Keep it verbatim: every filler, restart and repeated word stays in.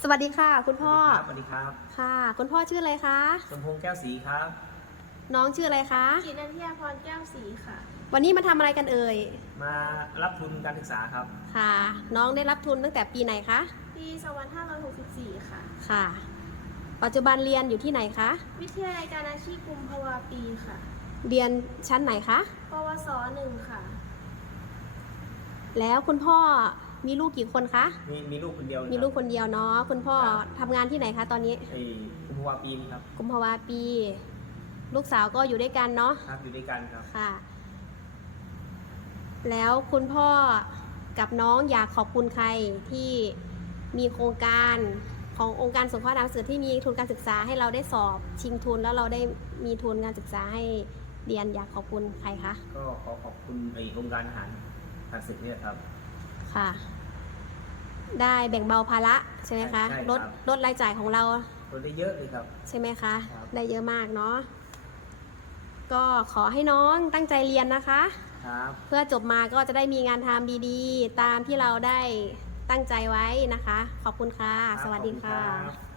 สวัสดีค่ะคุณพ่อสวัสดีครับค่ะคุณพ่อชื่ออะไรคะสมพงษ์แก้วศรีครับน้องชื่ออะไรคะจิตนันทยาพรแก้วศรีค่ะวันนี้มาทำอะไรกันเอ่ยมารับทุนการศึกษาครับค่ะ น้องได้รับทุนตั้งแต่ปีไหนคะปีสองพันห้าร้อยหกสิบสี่ค่ะค่ะ ปัจจุบันเรียนอยู่ที่ไหนคะวิทยาลัยการอาชีพกุมภาวะปีค่ะเรียนชั้นไหนคะปวสหนึ่งค่ะแล้วคุณพ่อมีลูกกี่คนคะมีมีลูกคนเดียวมีลูกคนเดียวเนาะคุณพ่อทำงานที่ไหนคะตอนนี้ไอ้กุมภาวะปีนี่ครับกุมภาวะปี ลูกสาวก็อยู่ด้วยกันเนาะครับอยู่ด้วยกันครับค่ะ แล้วคุณพ่อกับน้องอยากขอบคุณใครที่มีโครงการขององค์การสงเคราะห์นักศึกษาที่มีทุนการศึกษาให้เราได้สอบชิงทุนแล้วเราได้มีทุนการศึกษาให้เรียนอยากขอบคุณใครคะก็ขอขอบคุณไอ้องค์การอาหารการศึกเนี่ยครับค่ะได้แบ่งเบาภาระใช่ไหมคะลดลดรายจ่ายของเราลดได้เยอะเลยครับใช่ไหมคะได้เยอะมากเนาะก็ขอให้น้องตั้งใจเรียนนะคะครับเพื่อจบมาก็จะได้มีงานทำดีๆตามที่เราได้ตั้งใจไว้นะคะขอบคุณค่ะสวัสดีค่ะ